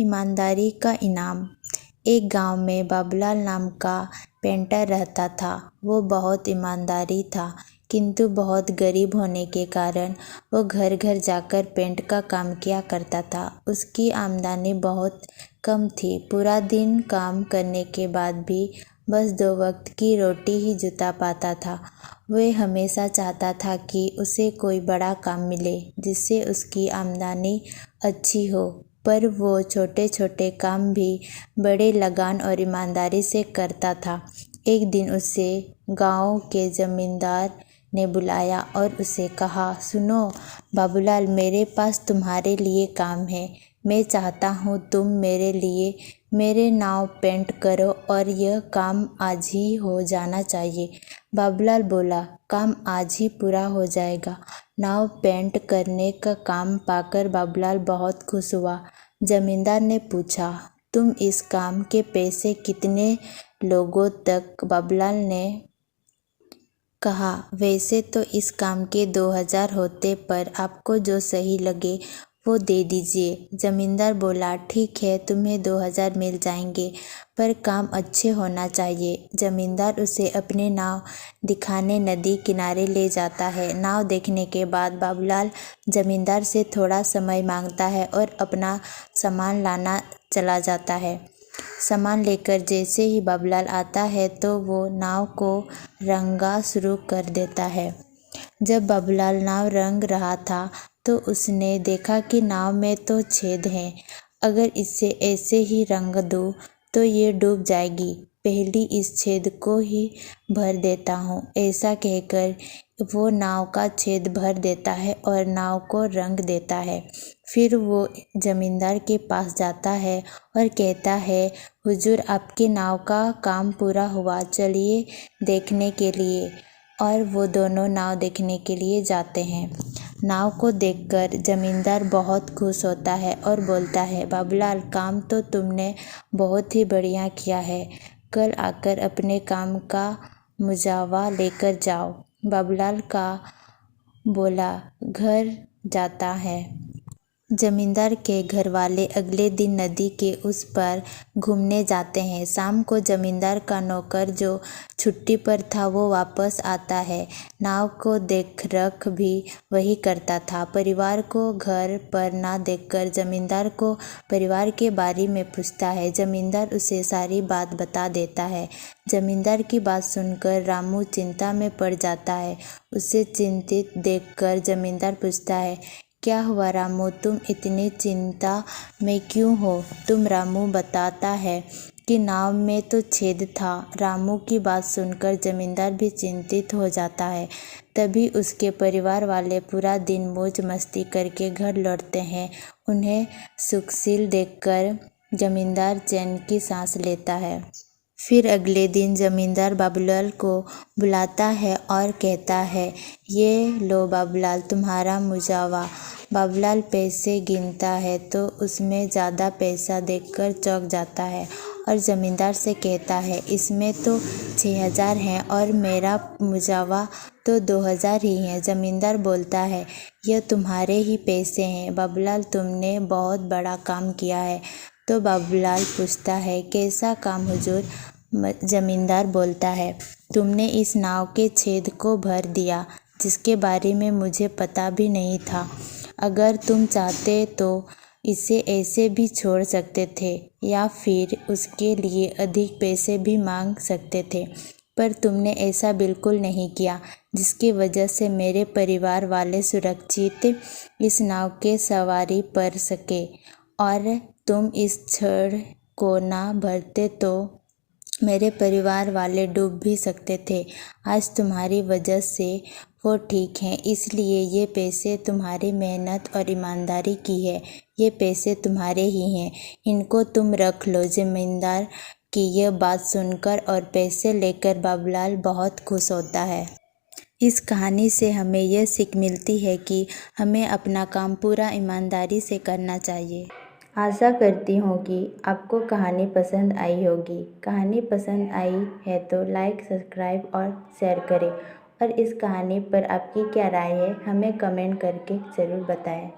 ईमानदारी का इनाम। एक गांव में बाबूलाल नाम का पेंटर रहता था। वो बहुत ईमानदारी था, किंतु बहुत गरीब होने के कारण वो घर घर जाकर पेंट का काम किया करता था। उसकी आमदनी बहुत कम थी। पूरा दिन काम करने के बाद भी बस 2 वक्त की रोटी ही जुटा पाता था। वह हमेशा चाहता था कि उसे कोई बड़ा काम मिले जिससे उसकी आमदनी अच्छी हो, पर वो छोटे छोटे काम भी बड़े लगन और ईमानदारी से करता था। एक दिन उसे गांव के जमींदार ने बुलाया और उसे कहा, सुनो बाबूलाल, मेरे पास तुम्हारे लिए काम है। मैं चाहता हूँ तुम मेरे लिए मेरे नाव पेंट करो और यह काम आज ही हो जाना चाहिए। बाबूलाल बोला, काम आज ही पूरा हो जाएगा। नाव पेंट करने का काम पाकर बाबूलाल बहुत खुश हुआ। जमींदार ने पूछा, तुम इस काम के पैसे कितने लोगों तक? बाबूलाल ने कहा, वैसे तो इस काम के 2000 होते, पर आपको जो सही लगे वो दे दीजिए। जमींदार बोला, ठीक है, तुम्हें 2000 मिल जाएंगे, पर काम अच्छे होना चाहिए। जमींदार उसे अपनी नाव दिखाने नदी किनारे ले जाता है। नाव देखने के बाद बाबूलाल जमींदार से थोड़ा समय मांगता है और अपना सामान लाना चला जाता है। सामान लेकर जैसे ही बाबूलाल आता है तो वो नाव को रंगा शुरू कर देता है। जब बाबूलाल नाव रंग रहा था तो उसने देखा कि नाव में तो छेद हैं। अगर इसे ऐसे ही रंग दूँ तो ये डूब जाएगी। पहली इस छेद को ही भर देता हूँ। ऐसा कहकर वो नाव का छेद भर देता है और नाव को रंग देता है। फिर वो जमींदार के पास जाता है और कहता है, हुजूर, आपकी नाव का काम पूरा हुआ, चलिए देखने के लिए। और वो दोनों नाव देखने के लिए जाते हैं। नाव को देखकर जमींदार बहुत खुश होता है और बोलता है, बाबूलाल, काम तो तुमने बहुत ही बढ़िया किया है। कल आकर अपने काम का मुआवजा लेकर जाओ। बाबूलाल का बोला घर जाता है। जमींदार के घरवाले अगले दिन नदी के उस पार घूमने जाते हैं। शाम को जमींदार का नौकर जो छुट्टी पर था वो वापस आता है। नाव को देखरेख भी वही करता था। परिवार को घर पर ना देखकर जमींदार को परिवार के बारे में पूछता है। जमींदार उसे सारी बात बता देता है। जमींदार की बात सुनकर रामू चिंता में पड़ जाता है। उसे चिंतित देखकर जमींदार पूछता है, क्या हुआ रामू, तुम इतनी चिंता में क्यों हो? रामू बताता है कि नाव में तो छेद था। रामू की बात सुनकर जमींदार भी चिंतित हो जाता है। तभी उसके परिवार वाले पूरा दिन मौज मस्ती करके घर लौटते हैं। उन्हें सुखशील देखकर जमींदार चैन की सांस लेता है। फिर अगले दिन जमींदार बाबूलाल को बुलाता है और कहता है, ये लो बाबूलाल, तुम्हारा मुआवजा। बाबूलाल पैसे गिनता है तो उसमें ज़्यादा पैसा देखकर चौंक जाता है और जमींदार से कहता है, इसमें तो 6000 हैं और मेरा मुआवजा तो 2000 ही है। जमींदार बोलता है, यह तुम्हारे ही पैसे हैं बाबूलाल, तुमने बहुत बड़ा काम किया है। तो बाबूलाल पूछता है, कैसा काम हुजूर? जमींदार बोलता है, तुमने इस नाव के छेद को भर दिया, जिसके बारे में मुझे पता भी नहीं था। अगर तुम चाहते तो इसे ऐसे भी छोड़ सकते थे या फिर उसके लिए अधिक पैसे भी मांग सकते थे, पर तुमने ऐसा बिल्कुल नहीं किया, जिसकी वजह से मेरे परिवार वाले सुरक्षित इस नाव के सवारी कर सके। और तुम इस छड़ को ना भरते तो मेरे परिवार वाले डूब भी सकते थे। आज तुम्हारी वजह से वो ठीक हैं, इसलिए ये पैसे तुम्हारी मेहनत और ईमानदारी की है। ये पैसे तुम्हारे ही हैं, इनको तुम रख लो। जमींदार की यह बात सुनकर और पैसे लेकर बाबूलाल बहुत खुश होता है। इस कहानी से हमें यह सीख मिलती है कि हमें अपना काम पूरा ईमानदारी से करना चाहिए। आशा करती हूँ कि आपको कहानी पसंद आई होगी। कहानी पसंद आई है तो लाइक, सब्सक्राइब और शेयर करें। और इस कहानी पर आपकी क्या राय है, हमें कमेंट करके ज़रूर बताएं।